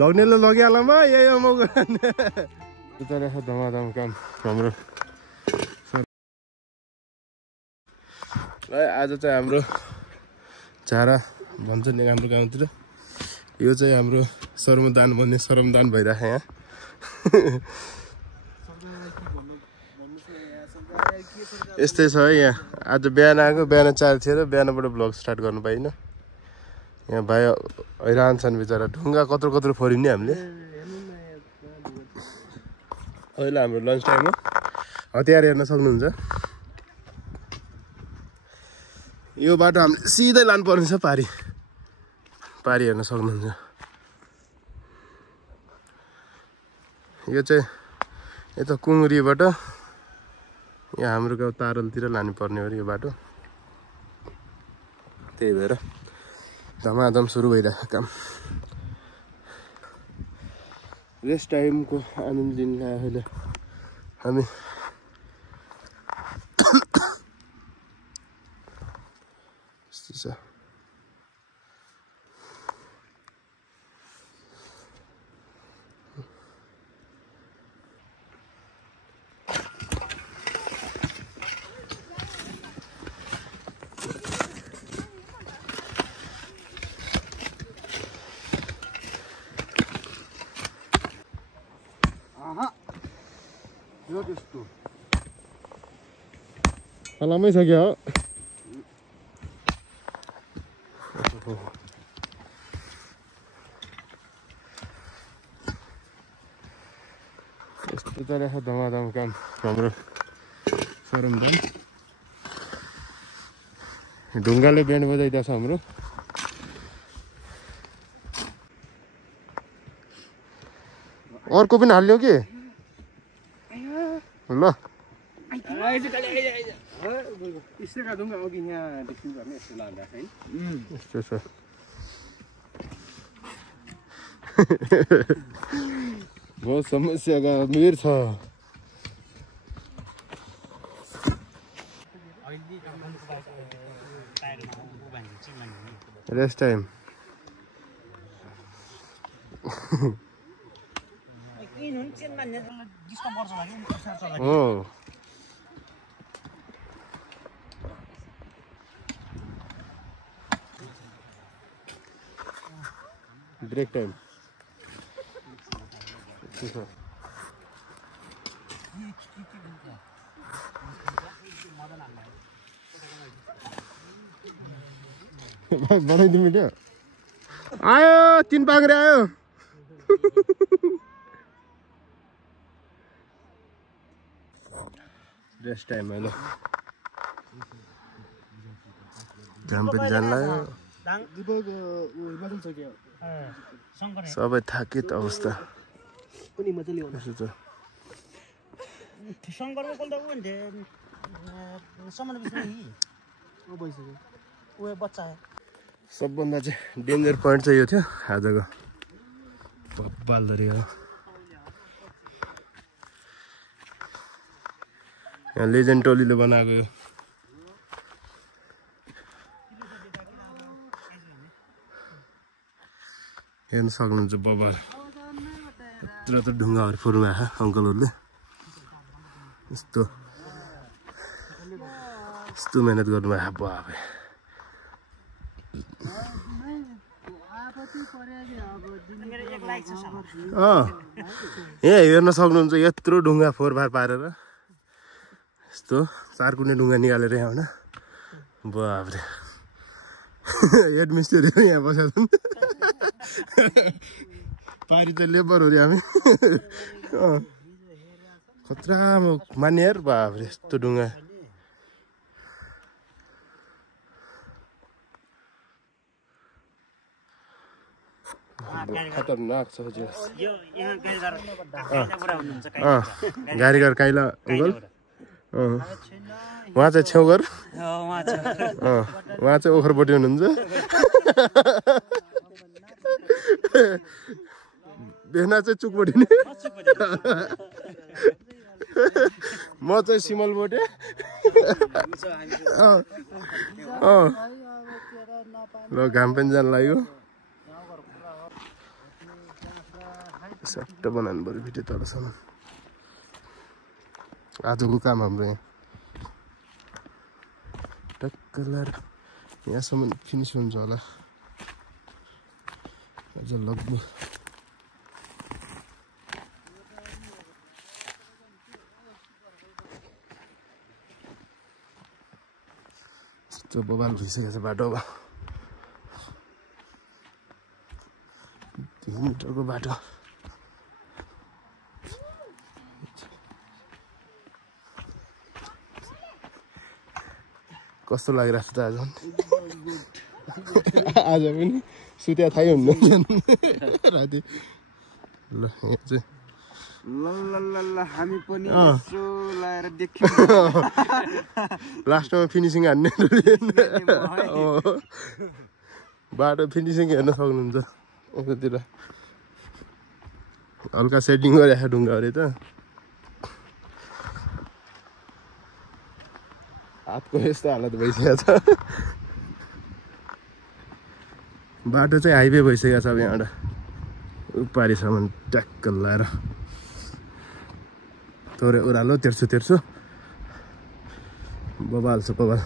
लग्नेले लगिहालमा यही हो मौका चलेछ धमाधम काम हाम्रो ल आज चाहिँ हाम्रो चारा भन्छ नि हाम्रो गाउँतिर यो चाहिँ हाम्रो श्रमदान भन्ने श्रमदान भइरहेको यहाँ यस्तै छ है यहाँ आज बिहान आएको बिहान 4 थियो र बिहानबाट भ्लग स्टार्ट गर्नु पाइनँ यहाँ भाइ हैरान छन् बिचरा ढुङ्गा कत्रो कत्रो फोरिन् नि हामीले अहिले हाम्रो लन्च टाइम हो हतियार हेर्न सक्नुहुन्छ यो बाटो हामीले सिधै लानुपर्ने छ पारी पारी हेर्न सक्नुहुन्छ यो चाहिँ यता कुङरीबाट यहाँ हाम्रो गाउँ तारलतिर लानु पर्ने हो यो बाटो त्यही भएर धमाधम सुरु भइरहेको काम रेस्ट टाइमको आनन्द लिन अहिले हामी यस्तो छ फलामै छ क्या हो यस्तो चलेछ धमाधम काम हाम्रो सरमदाम ढुङ्गाले ब्यान्ड बजाइदिएको छ हाम्रो अर्को पनि हाल्यो कि ल यस्तो छ बहुत समस्या गम्भीर छ रेस्ट टाइम हो ब्रेक टाइम बनाइदिनु मिल्यो आयो 3 पाङ्रे आयो रेस्ट टाइम अहिले घाम पनि जान लाग्यो सबै थाकित अवस्था सबभन्दा चाहिँ डेन्जर पोइन्ट चाहिँ यो थियो आजको बब्बालधरी हो यहाँ लेजेन्ड टोलीले बनाएको यो हेर्न सक्नुहुन्छ बब्बाल यत्र त ढुङ्गाहरू फोर्नु आएको अङ्कलहरूले यस्तो यस्तो मेहनत गर्नुभएको बाबा यहाँ हेर्न सक्नुहुन्छ यत्रो ढुङ्गा फोरफार पारेर यस्तो 4 कुने ढुङ्गा निकालेर यहाँ होइन बाबरे हेड मिस्त्रीहरू यहाँ बसेका छन् पारी त लेबर हो रे हामी खतरा मान्ने यार बाबरे यस्तो ढुङ्गा खतरनाक छ गाडी घर काइला अङ्कल उहाँ चाहिँ छेउघर उहाँ चाहिँ ओखरपट्टि हुनुहुन्छ बेहना चाहिँ चुकपट्टि नि म चाहिँ सिमलबोटे ल घाम पनि जान लाग्यो सट्ट बनाउनु पऱ्यो भिडियो तलसम्म आजको काम हाम्रो यहाँ टक्क लाएर यहाँसम्म फिनिस हुन्छ होला अझ लगभग यस्तो बबाल भइसकेको छ बाटो अब 3 मिटरको बाटो कस्तो लागिरहेको छ त आज पनि सुत्या थाहै हुन्न राति ल यहाँ चाहिँ हामी पनि यसो लाएर देख्यौँ लास्टमा फिनिसिङ हान्ने बाटो फिनिसिङ हेर्न सक्नुहुन्छ यतातिर हल्का सेटिङ गरिराखेको ढुङ्गा अरे त हातको यस्तो हालत भइसकेको छ बाटो चाहिँ हाइवे भइसकेको छ अब यहाँबाट उपारिसम्म ट्याक्क लाएर थोरै ओह्रालो तेर्सो बबाल छ बबाल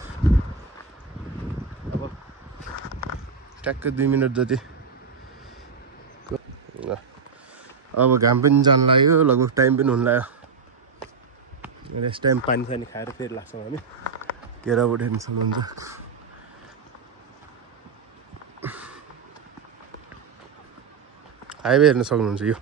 अब ट्याक्क 2 मिनट जति अब घाम पनि जान लाग्यो लगभग टाइम पनि हुन लाग्यो यस टाइम पानी सानी खाएर फेरि लाग्छौँ हामी केराबाट हेर्न सक्नुहुन्छ हाइवे हेर्न सक्नुहुन्छ यो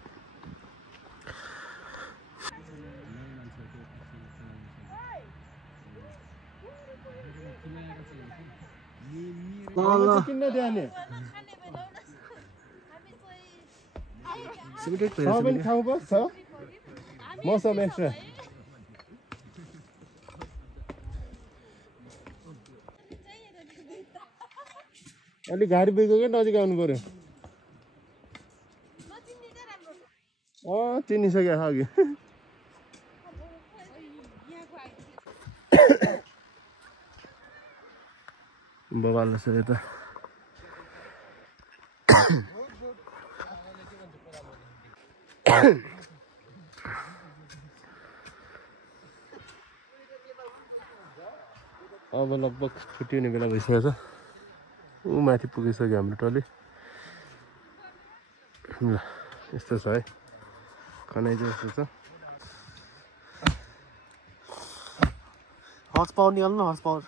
मौसम एक्स्ट्रा अलिक गाडी बिग्रेको नजिक आउनु पर्यो चिनिसक्यो अघि बबाल छ यता अब लगभग छुट्टी हुने बेला भइसकेको छ ऊ माथि पुगिसक्यो हाम्रो टली ल यस्तो छ है खनाइ चाहिँ यस्तो छ हर्स पावर निकाल्नु न हर्स पावर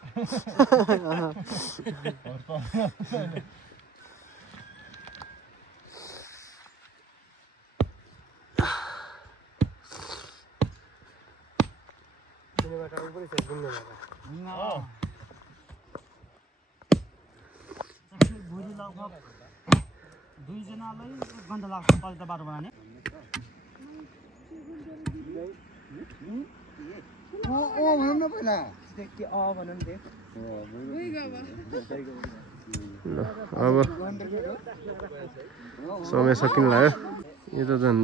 भोलि लगभग 2 जनालाई 1 घण्टा लाग्छ पल्टा बाटो बनाउने भन्नु पहिला के भन्नु नि अब समय सकिन लाग्यो यो त झन्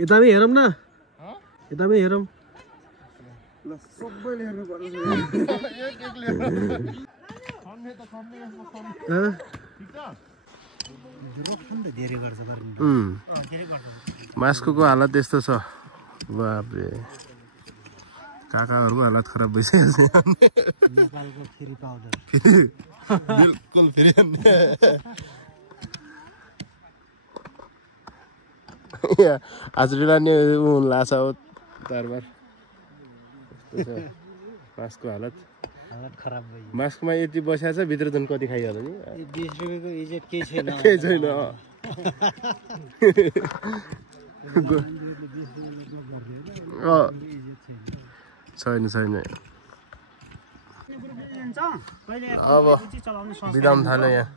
यता पनि हेरौँ न यता पनि हेरौँ ल सबैले हेर्नु पर्छ मास्कको हालत यस्तो छ बापरे काकाहरूको हालत खराब भइसकेको छ नेपालको फेरि पाउडर बिल्कुल फेरि हाजरीलाई नि लाग्छ हो दरबार मास्कको हालत खराब भयो मास्कमा यति बसेको छ भित्र झन् कति खाइहाल्यो नि 20 रुपियाँको इज्जत केही छैन केही छैन छैन अब बिदाम थाल्यो यहाँ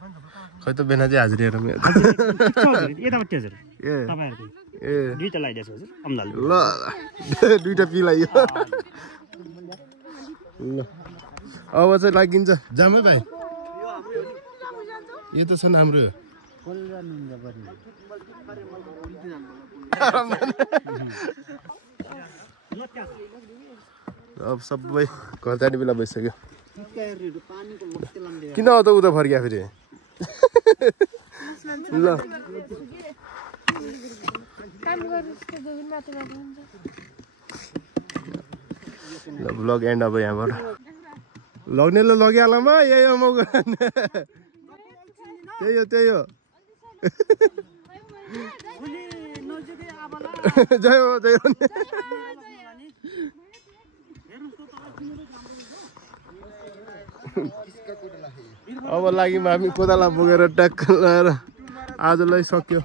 खै त बेना चाहिँ हाजिरी हेरौँ दुईटा लगाइदिएछ हजुर अम्दाल ल दुईटा पिलाइयो ल अब चाहिँ लागिन्छ जामै भाइ यो त छ नि हाम्रो अब सबै घर जाने बेला भइसक्यो किन त उता फर्किया फेरि ल ब्लग एन्ड अब यहाँबाट लग्नेले लगिहालमा यही हो म त्यही हो जय हो अब लाग्यौँ हामी कोदाला बोकेर ट्याक्क लगाएर आजलाई सक्यो।